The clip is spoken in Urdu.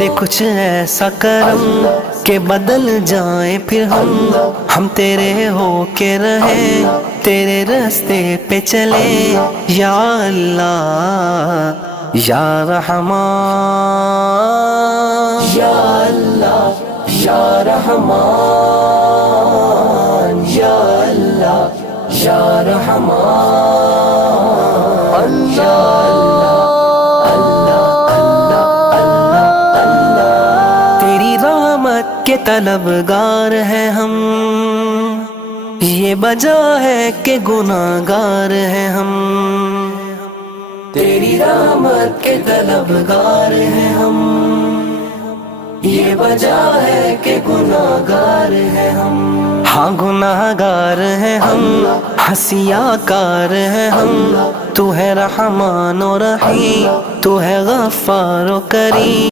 دے کچھ ایسا کرم کہ بدل جائیں پھر ہم تیرے ہو کے رہیں، تیرے راستے پہ چلیں یا اللہ یا رحمان، یا اللہ یا رحمان، یا اللہ یا رحمان، یا تیری رحمت کے طلبگار ہیں ہم، یہ وجہ ہے کہ گناہگار ہیں ہم، تیری رحمت کے طلبگار ہیں ہم، یہ وجہ ہے کہ گناہگار ہیں ہم، ہاں گناہگار ہیں ہم، حسیاء کار ہیں ہم، تو ہے رحمان و رحیم، تو ہے غفار و کریم۔